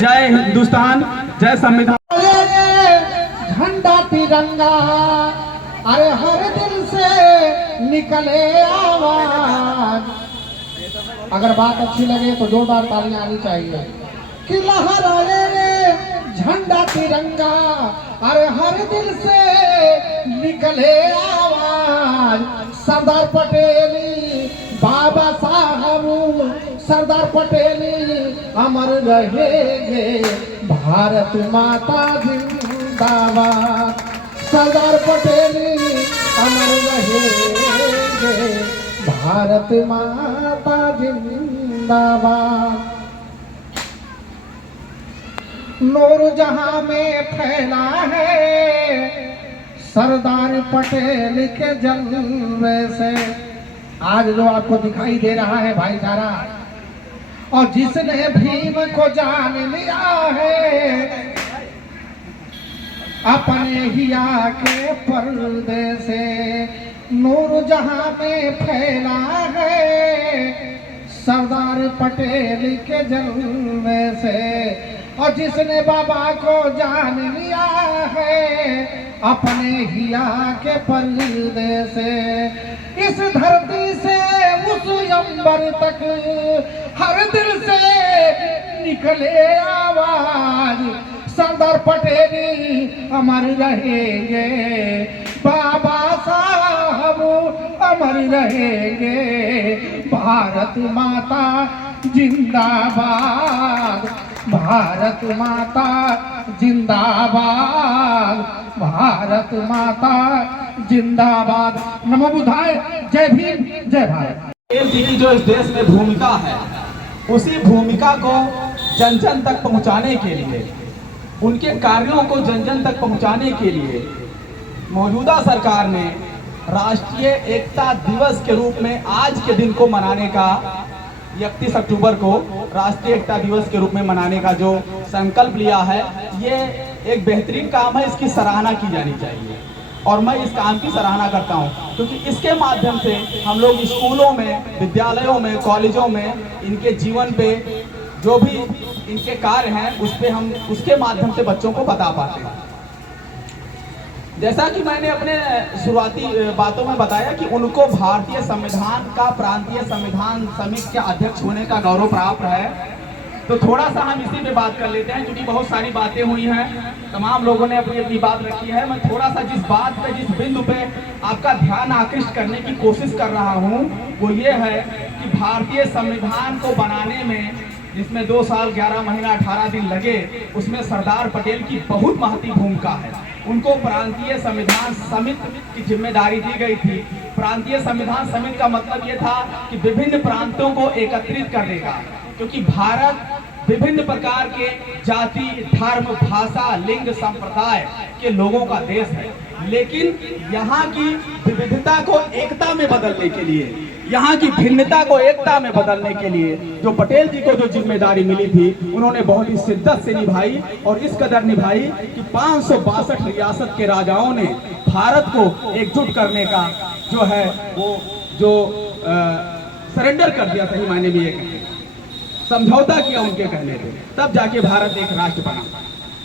जय हिंदुस्तान, जय संविधान। झंडा तिरंगा, अरे हर दिल से निकले आवाज। अगर बात अच्छी लगे तो जोरदार तालियां आनी चाहिए कि लहराए रे झंडा तिरंगा, अरे हर दिल से निकले आवाज। सरदार पटेल बाबा साहब, सरदार पटेल अमर रहेंगे, भारत माता जिंदाबाद। सरदार पटेल अमर रहेंगे, भारत माता जिंदाबाद। नूर जहां में फैला है सरदार पटेल के जलवे से। आज जो आपको दिखाई दे रहा है भाईचारा, और जिसने भीम को जान लिया है अपने हिया के पर्दे से। नूर जहां में फैला है सरदार पटेल के जलवे से, और जिसने बाबा को जान लिया है अपने हिया के पर्दे से। इस धरती से उस अंबर तक हर दिल से निकले आवाज। सरदार पटेल अमर रहेंगे, बाबा साहब अमर रहेंगे, भारत माता जिंदाबाद, भारत माता जिंदाबाद, भारत माता जिंदाबाद। नमो बुद्धाय, जय भीम, जय भारत। पटेल जी की जो इस देश में भूमिका है, उसी भूमिका को जन जन तक पहुंचाने के लिए, उनके कार्यों को जन जन तक पहुंचाने के लिए मौजूदा सरकार ने राष्ट्रीय एकता दिवस के रूप में आज के दिन को मनाने का, 31 अक्टूबर को राष्ट्रीय एकता दिवस के रूप में मनाने का जो संकल्प लिया है, ये एक बेहतरीन काम है। इसकी सराहना की जानी चाहिए और मैं इस काम की सराहना करता हूं, क्योंकि इसके माध्यम से हम लोग स्कूलों में, विद्यालयों में, कॉलेजों में इनके जीवन पे जो भी इनके कार्य हैं उस पे हम उसके माध्यम से बच्चों को बता पाते हैं। जैसा कि मैंने अपने शुरुआती बातों में बताया कि उनको भारतीय संविधान का प्रांतीय संविधान समिति के अध्यक्ष होने का गौरव प्राप्त है, तो थोड़ा सा हम इसी पे बात कर लेते हैं, क्योंकि बहुत सारी बातें हुई हैं, तमाम लोगों ने अपनी अपनी बात रखी है। मैं थोड़ा सा जिस बात पे, जिस बिंदु पे आपका ध्यान आकृष्ट करने की कोशिश कर रहा हूँ वो ये है कि भारतीय संविधान को बनाने में, जिसमें 2 साल 11 महीना 18 दिन लगे, उसमें सरदार पटेल की बहुत महत्वपूर्ण भूमिका है। उनको प्रांतीय संविधान समिति की जिम्मेदारी दी गई थी। प्रांतीय संविधान समिति का मतलब ये था कि विभिन्न प्रांतों को एकत्रित करने का, क्योंकि भारत विभिन्न प्रकार के जाति, धर्म, भाषा, लिंग, संप्रदाय के लोगों का देश है, लेकिन यहाँ की विविधता को एकता में बदलने के लिए, यहाँ की भिन्नता को एकता में बदलने के लिए जो पटेल जी को जो जिम्मेदारी मिली थी, उन्होंने बहुत ही शिद्दत से निभाई, और इस कदर निभाई कि 562 रियासत के राजाओं ने भारत को एकजुट करने का जो है वो जो सरेंडर कर दिया, सही मायने में ये कहते हैं, समझौता किया उनके कहने पे, तब जाके भारत एक राष्ट्र बना।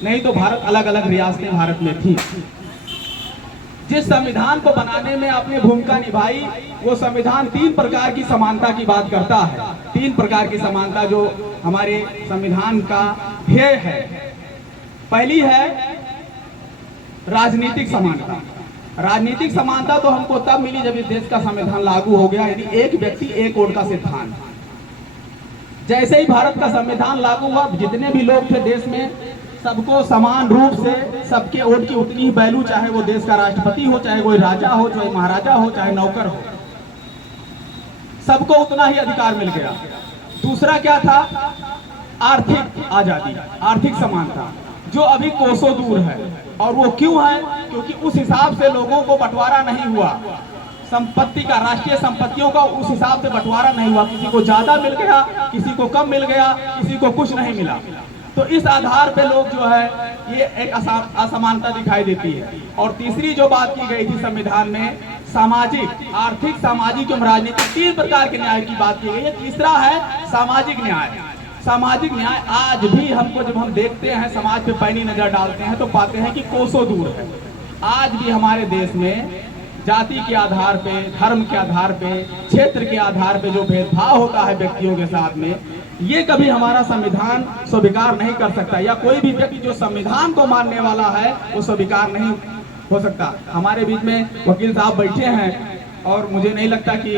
नहीं तो भारत अलग अलग रियासतें भारत में थी। जिस संविधान को बनाने में आपने भूमिका निभाई, वो संविधान 3 प्रकार की समानता की बात करता है। 3 प्रकार की समानता जो हमारे संविधान का ध्येय है। पहली है राजनीतिक समानता। राजनीतिक समानता तो हमको तब मिली जब इस देश का संविधान लागू हो गया, यानी एक व्यक्ति एक वोट का सिद्धांत। जैसे ही भारत का संविधान लागू हुआ, जितने भी लोग थे देश में, सबको समान रूप से सबके वोट की उतनी ही वैल्यू, चाहे वो देश का राष्ट्रपति हो, चाहे कोई राजा हो, चाहे महाराजा हो, चाहे नौकर हो, सबको उतना ही अधिकार मिल गया। दूसरा क्या था? आर्थिक आजादी, आर्थिक समानता, जो अभी कोसों दूर है। और वो क्यों है? क्योंकि उस हिसाब से लोगों को बंटवारा नहीं हुआ, संपत्ति का, राष्ट्रीय संपत्तियों का उस हिसाब से बंटवारा नहीं हुआ। किसी को ज्यादा मिल गया, किसी को कम मिल गया, किसी को कुछ नहीं मिला। तो इस आधार पे लोग जो है ये एक असमानता दिखाई देती है। और तीसरी जो बात की गई थी संविधान में, सामाजिक, आर्थिक, सामाजिक एवं राजनीतिक 3 प्रकार के न्याय की बात की गई है। तीसरा है सामाजिक न्याय। सामाजिक न्याय आज भी हमको जब हम देखते हैं, समाज पे पैनी नजर डालते हैं तो पाते हैं कि कोसों दूर है। आज भी हमारे देश में जाति के आधार पे, धर्म के आधार पे, क्षेत्र के आधार पे जो भेदभाव होता है व्यक्तियों के साथ में, ये कभी हमारा संविधान स्वीकार नहीं कर सकता, या कोई भी व्यक्ति जो संविधान को मानने वाला है वो स्वीकार नहीं हो सकता। हमारे बीच में वकील साहब बैठे हैं और मुझे नहीं लगता कि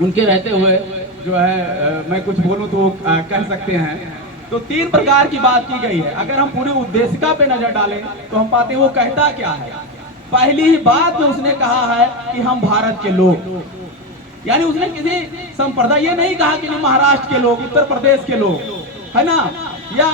उनके रहते हुए जो है मैं कुछ बोलूं तो कह सकते हैं। तो 3 प्रकार की बात की गई है। अगर हम पूरी उद्देशिका पे नजर डालें तो हम पाते हैं वो कहता क्या है। पहली ही बात में उसने कहा है कि हम भारत के लोग, यानी उसने किसी संप्रदाय, ये नहीं कहा कि महाराष्ट्र के लोग, उत्तर प्रदेश के लोग, है ना, या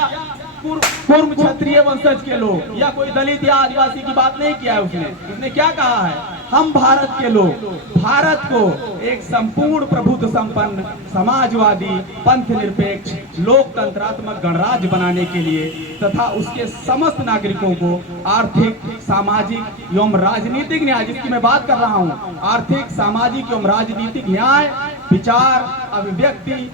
पूर्व क्षत्रिय वंशज के लोग, या कोई दलित या आदिवासी की बात नहीं किया है उसने क्या कहा है, हम भारत के लोग, भारत को एक संपूर्ण प्रभुत्व संपन्न, समाजवादी, पंथ निरपेक्ष, लोकतंत्रात्मक गणराज्य बनाने के लिए तथा उसके समस्त नागरिकों को आर्थिक, सामाजिक एवं राजनीतिक न्याय, जिसकी मैं बात कर रहा हूँ, आर्थिक, सामाजिक एवं राजनीतिक न्याय, विचार, अभिव्यक्ति,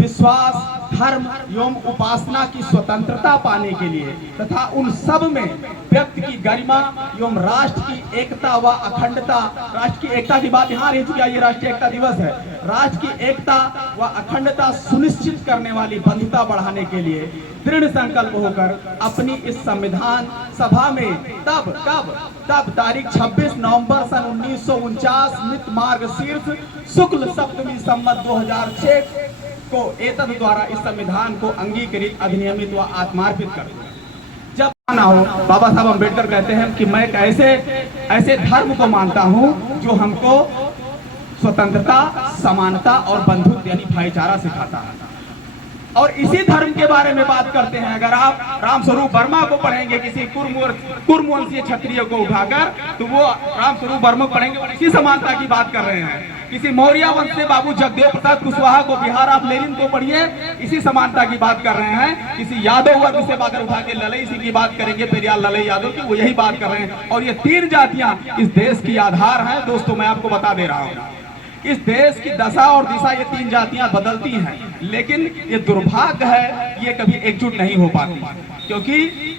विश्वास, धर्म एवं उपासना की स्वतंत्रता पाने के लिए तथा उन सब में व्यक्ति की गरिमा एवं राष्ट्र की एकता व अखंडता, राष्ट्र की एकता की बात यहाँ रह चुकी है, ये राष्ट्रीय एकता दिवस है, राष्ट्र की एकता व अखंडता सुनिश्चित करने वाली बंधुता बढ़ाने के लिए दृढ़ संकल्प होकर अपनी इस संविधान सभा में तब तारीख 26 नवंबर सन 1949 मित मार्गशीर्ष शुक्ल सप्तमी संवत 2006 को एतद द्वारा इस संविधान को अंगीकृत, अधिनियमित व आत्मार्पित कर दिया। जब ना हो, बाबा साहब अम्बेडकर कहते हैं कि मैं एक ऐसे धर्म को मानता हूं जो हमको स्वतंत्रता, समानता और बंधुत्व यानी भाईचारा सिखाता है। और इसी धर्म के बारे में बात करते हैं। अगर आप रामस्वरूप वर्मा को पढ़ेंगे, किसी कुर्मवंशीय क्षत्रिय को उठाकर, तो वो रामस्वरूप वर्मा को पढ़ेंगे, इसी समानता की बात कर रहे हैं। किसी मौर्य वंश से बाबू जगदेव प्रसाद कुशवाहा को, बिहार आप लेनिन को पढ़िए, इसी समानता की बात कर रहे हैं। किसी यादव वर्ग से बात उठा के ललई सिंह की बात करेंगे, पेरियार ललई यादव की, वो यही बात कर रहे हैं। और ये 3 जातियां इस देश की आधार हैं। दोस्तों, मैं आपको बता दे रहा हूँ, इस देश की दशा और दिशा ये 3 जातियां बदलती हैं, लेकिन ये दुर्भाग्य है, ये कभी एकजुट नहीं हो पाती, क्योंकि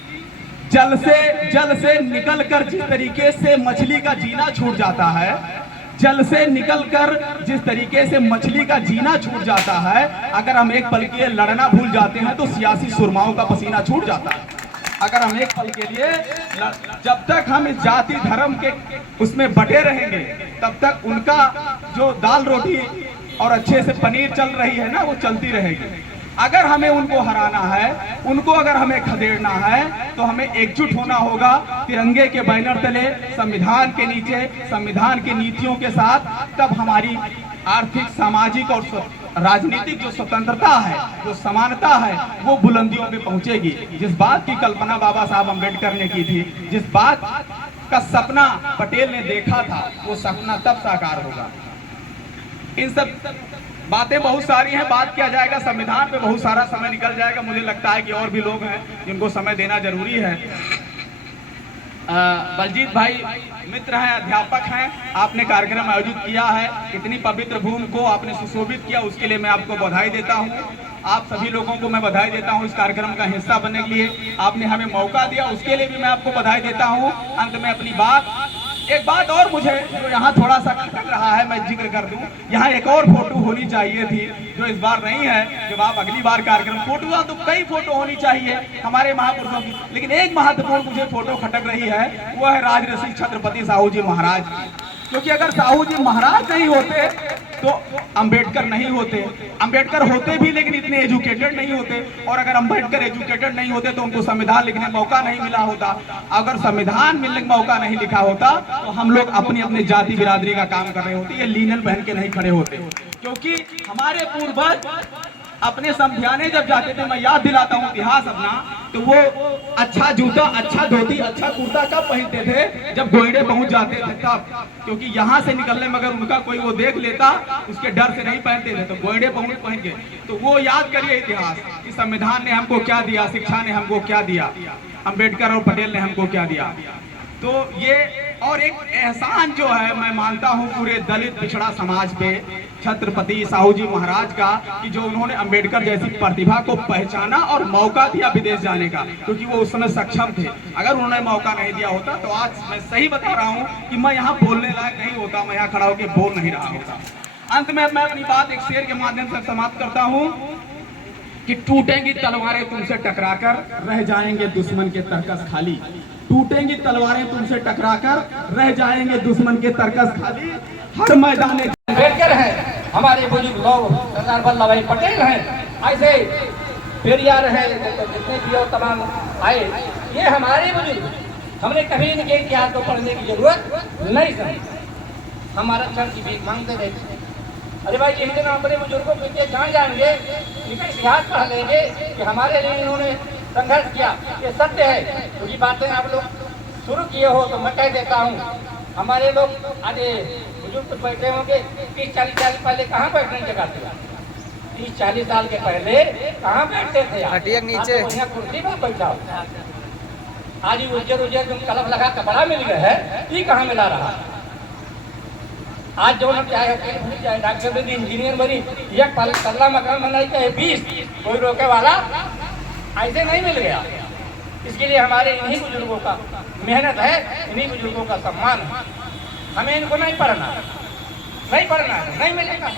जल से निकलकर जिस तरीके से मछली का जीना छूट जाता है, जल से निकलकर जिस तरीके से मछली का जीना छूट जाता है, अगर हम एक पल के लिए लड़ना भूल जाते हैं तो सियासी सुरमाओं का पसीना छूट जाता है। अगर हम एक पल के लिए, जब तक हम इस जाति धर्म के उसमें बटे रहेंगे, तब तक उनका जो दाल रोटी और अच्छे से पनीर चल रही है ना, वो चलती रहेगी। अगर हमें उनको हराना है, उनको अगर हमें खदेड़ना है, तो हमें एकजुट होना होगा, तिरंगे के बैनर तले, संविधान के नीचे, संविधान की नीतियों के साथ। तब हमारी आर्थिक, सामाजिक और राजनीतिक जो स्वतंत्रता है, जो समानता है, वो बुलंदियों पे पहुंचेगी। जिस बात की कल्पना बाबा साहब अम्बेडकर ने की थी, जिस बात का सपना पटेल ने देखा था, वो सपना तब साकार होगा। इन सब बातें बहुत सारी हैं, बात किया जाएगा, संविधान पे बहुत सारा समय निकल जाएगा। मुझे लगता है कि और भी लोग हैं जिनको समय देना जरूरी है। बलजीत भाई मित्र हैं, अध्यापक हैं, आपने कार्यक्रम आयोजित किया है, इतनी पवित्र भूमि को आपने सुशोभित किया, उसके लिए मैं आपको बधाई देता हूं। आप सभी लोगों को मैं बधाई देता हूं इस कार्यक्रम का हिस्सा बनने के लिए। आपने हमें मौका दिया, उसके लिए भी मैं आपको बधाई देता हूं। अंत में अपनी एक बात और मुझे जो यहाँ थोड़ा सा खटक रहा है, मैं जिक्र कर दूं, यहाँ एक और फोटो होनी चाहिए थी जो इस बार नहीं है। जब आप अगली बार कार्यक्रम, फोटो तो कई फोटो होनी चाहिए हमारे महापुरुषों की, लेकिन एक महत्वपूर्ण मुझे फोटो खटक रही है, वो है राजऋषि छत्रपति साहू जी महाराज। क्योंकि अगर साहू जी महाराज नहीं होते तो अंबेडकर नहीं होते। अंबेडकर होते भी लेकिन इतने एजुकेटेड नहीं होते, और अगर अंबेडकर एजुकेटेड नहीं होते तो उनको संविधान लिखने का मौका नहीं मिला होता। अगर संविधान मिलने का मौका नहीं लिखा होता तो हम लोग अपनी अपनी जाति बिरादरी का काम कर रहे होते, ये लीनन पहन के नहीं खड़े होते। क्योंकि हमारे पूर्वज अपने समझाने जब जाते थे, मैं याद दिलाता हूँ इतिहास अपना, तो वो अच्छा जूता, अच्छा धोती, अच्छा कुर्ता कब पहनते थे? जब गोइडे पहुंच जाते थे तब। क्योंकि यहाँ से निकलने में अगर उनका कोई वो देख लेता, उसके डर से नहीं पहनते थे, तो गोइडे पहन के। तो वो याद करिए इतिहास कि संविधान ने हमको क्या दिया, शिक्षा ने हमको क्या दिया, अम्बेडकर और पटेल ने हमको क्या दिया। तो ये और एक एहसान जो है मैं मानता हूँ पूरे दलित पिछड़ा समाज पे, छत्रपति साहू जी महाराज का कि जो उन्होंने अंबेडकर जैसी प्रतिभा को पहचाना और मौका दिया विदेश जाने का, क्योंकि वो उस समय सक्षम थे। अगर उन्होंने मौका नहीं दिया होता तो आज मैं सही बता रहा हूँ कि मैं यहाँ बोलने लायक नहीं होता, मैं यहाँ खड़ा होकर बोल नहीं रहा होता। अंत में मैं अपनी बात एक शेर के माध्यम से समाप्त करता हूँ कि टूटेंगी तलवारें तुमसे टकराकर, रह जाएंगे दुश्मन के तरकस खाली। टूटेंगी तलवारें तुमसे टकराकर, रह जाएंगे दुश्मन के तरकस खाली। हर मैदान अम्बेडकर है, हमारे बुजुर्ग लोग सरदार वल्लभ भाई पटेल हैं, ऐसे पेरियार हैं, जितने भी और तमाम आए, ये हमारे बुजुर्ग। हमने कभी इनके इतिहास को पढ़ने की जरूरत नहीं समझी। हम आरक्षण की भीख मांगते रहते। अरे भाई, जिस दिन अपने बुजुर्गों के लिए जान जाएंगे, इनका इतिहास पढ़ लेंगे कि हमारे लिए इन्होंने संघर्ष किया, ये सत्य है। क्योंकि बातें आप लोग शुरू किए हो तो मैं कह देता हूँ, हमारे लोग आगे बुजुर्ग बैठे होंगे 30-40 साल पहले कहाँ बैठने की जगह थे? 30-40 साल के पहले कहाँ बैठते थे? नीचे कुर्सी पर बैठा हो। आज उज्जर जो कलम लगा कपड़ा मिल गया है, ये कहाँ मिला रहा? आज जो लोग चाहे डॉक्टर बनी, इंजीनियर बनी, एक पल्ला मकान बनाई चाहे 20, कोई रोके वाला ऐसे नहीं मिल गया। इसके लिए हमारे इन्हीं बुजुर्गों का मेहनत है, इन्हीं बुजुर्गों का सम्मान। हमें इनको नहीं पढ़ना है, नहीं मिलेगा,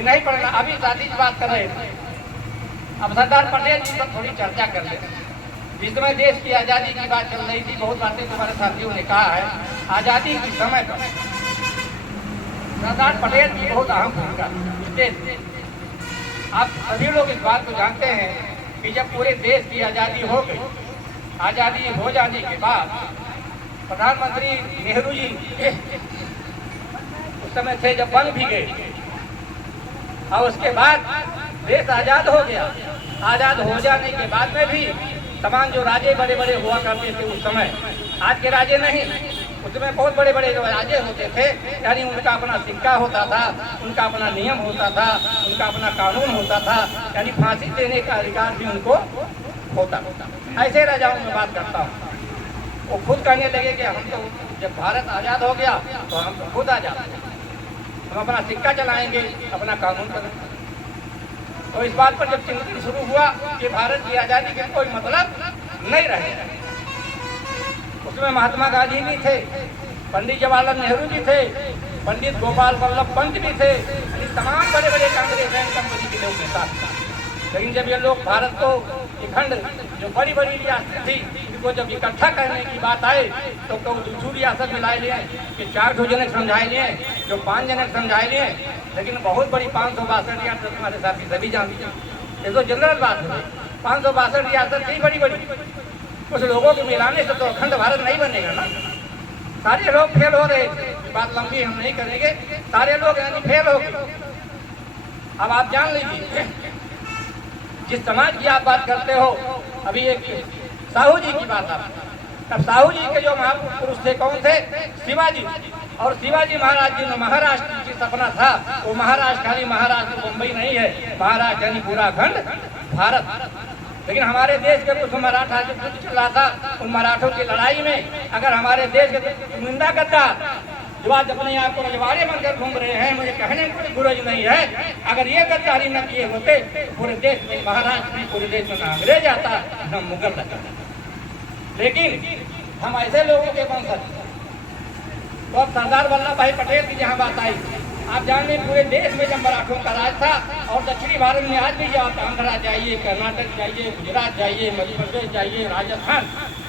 नहीं पढ़ना। अभी शादी की बात कर रहे थे, अब सरदार पटेल जी पर थोड़ी चर्चा कर ले। जिस समय देश की आज़ादी की बात चल रही थी, बहुत बातें तुम्हारे साथियों ने कहा है। आज़ादी के समय पर सरदार पटेल की बहुत अहम भूमिका। आप सभी लोग इस बात को जानते हैं कि जब पूरे देश की आज़ादी हो गई, आज़ादी हो जाने के बाद प्रधानमंत्री नेहरू जी उस समय थे जब बन भी गए, और उसके बाद देश आज़ाद हो गया। आज़ाद हो जाने के बाद में भी तमाम जो राजे बड़े बड़े हुआ करते थे उस समय, आज के राजे नहीं, उसमें बहुत बड़े बड़े जो राजे होते थे, यानी उनका अपना सिक्का होता था, उनका अपना नियम होता था, उनका अपना कानून होता था, यानी फांसी देने का अधिकार भी उनको होता। ऐसे राजाओं में बात करता हूँ। वो खुद कहने लगे कि हम तो जब भारत आज़ाद हो गया तो हम तो खुद आज़ाद, हम अपना सिक्का चलाएंगे, अपना कानून करेंगे। तो इस बात पर जब चिंतन शुरू हुआ कि भारत की आज़ादी का कोई मतलब नहीं रहेगा, उसमें महात्मा गांधी भी थे, पंडित जवाहरलाल नेहरू भी थे, पंडित गोपाल वल्लभ पंत भी थे, तमाम बड़े बड़े कांग्रेस एंड कंपनी के लोग के साथ। लेकिन जब ये लोग भारत को खंड जो बड़ी बड़ी रियासतें थी, इनको जब इकट्ठा करने की बात आए तो दूसरी रियासत मिलाए लिए कि 4 जनक समझाए लिए, जो 5 जनक समझाए लिए। लेकिन बहुत बड़ी 562 रियासत हमारे साथी सभी जानते हैं, ये तो जनरल बात है। 562 रियासत थी बड़ी बड़ी, कुछ लोगों के मिलाने से तो अखंड भारत नहीं बनेगा ना। सारे लोग फेल हो रहे थे, बात लंबी हम नहीं करेंगे, सारे लोग यानी फेल हो गए। अब आप जान लीजिए, जिस समाज की आप बात करते हो, अभी एक साहू जी की बात आप, अब साहू जी के जो महापुरुष थे कौन थे? शिवाजी। और शिवाजी महाराज जी ने महाराष्ट्र की सपना था, वो महाराष्ट्र खाली महाराष्ट्र मुंबई नहीं है, महाराष्ट्र यानी पूरा खंड भारत। लेकिन हमारे देश के कुछ मराठा जो युद्ध चल रहा था, उन मराठों की लड़ाई में अगर हमारे देश के निंदा करता, जो आज अपने आप को रजवाड़े बनकर घूम रहे हैं, मुझे कहने में कोई बुराई नहीं है, अगर ये गद्दारी न किए होते पूरे देश में, महाराष्ट्र में, पूरे देश में न अंग्रेज आता न मुगल आता। लेकिन हम ऐसे लोगों के वंशज। तो अब सरदार वल्लभ भाई पटेल की जहाँ बात आई, आप जान लें पूरे देश में जब मराठों का राज था, और दक्षिणी भारत में आज भी जाओ, आंध्रा जाइए, कर्नाटक जाइए, गुजरात जाइए, मध्य प्रदेश जाइए, राजस्थान,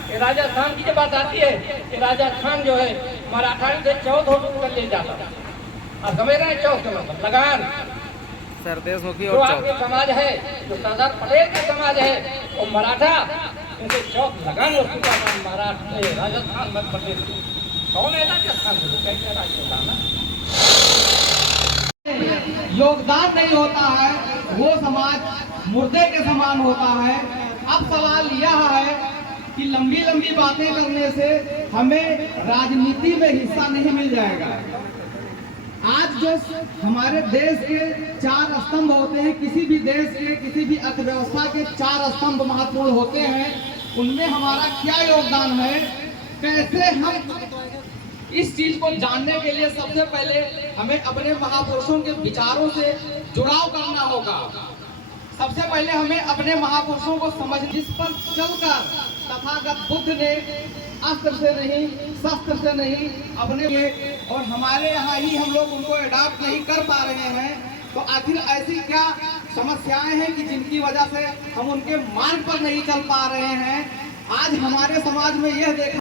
ये राजस्थान की जब बात आती है, ये राजस्थान जो है मराठा से 14 कर ले जाता था। अब समझ रहे हैं 14 का मतलब लगान। सरदेशमुखी जो और आपके समाज है, जो सरदार पटेल का समाज है, वो मराठा, उनसे 14 लगान, उसका नाम महाराष्ट्र, राजस्थान, मध्य प्रदेश। कौन है राजस्थान? कैसे राजस्थान? योगदान नहीं होता है, वो समाज मुर्दे के समान होता है। अब सवाल यह है कि लंबी लंबी बातें करने से हमें राजनीति में हिस्सा नहीं मिल जाएगा। आज जो हमारे देश के 4 स्तंभ होते हैं, किसी भी देश के, किसी भी अर्थव्यवस्था के 4 स्तंभ महत्वपूर्ण होते हैं, उनमें हमारा क्या योगदान है, कैसे हम इस चीज को जानने के लिए सबसे पहले हमें अपने महापुरुषों के विचारों से जुड़ाव करना होगा। सबसे पहले हमें अपने महापुरुषों को समझ, जिस पर चलकर तथागत बुद्ध ने अस्त्र से नहीं, शस्त्र से नहीं, अपने और हमारे यहाँ ही हम लोग उनको अडॉप्ट नहीं कर पा रहे हैं, तो आखिर ऐसी क्या समस्याएं हैं कि जिनकी वजह से हम उनके मार्ग पर नहीं चल पा रहे हैं। आज हमारे समाज में यह देखा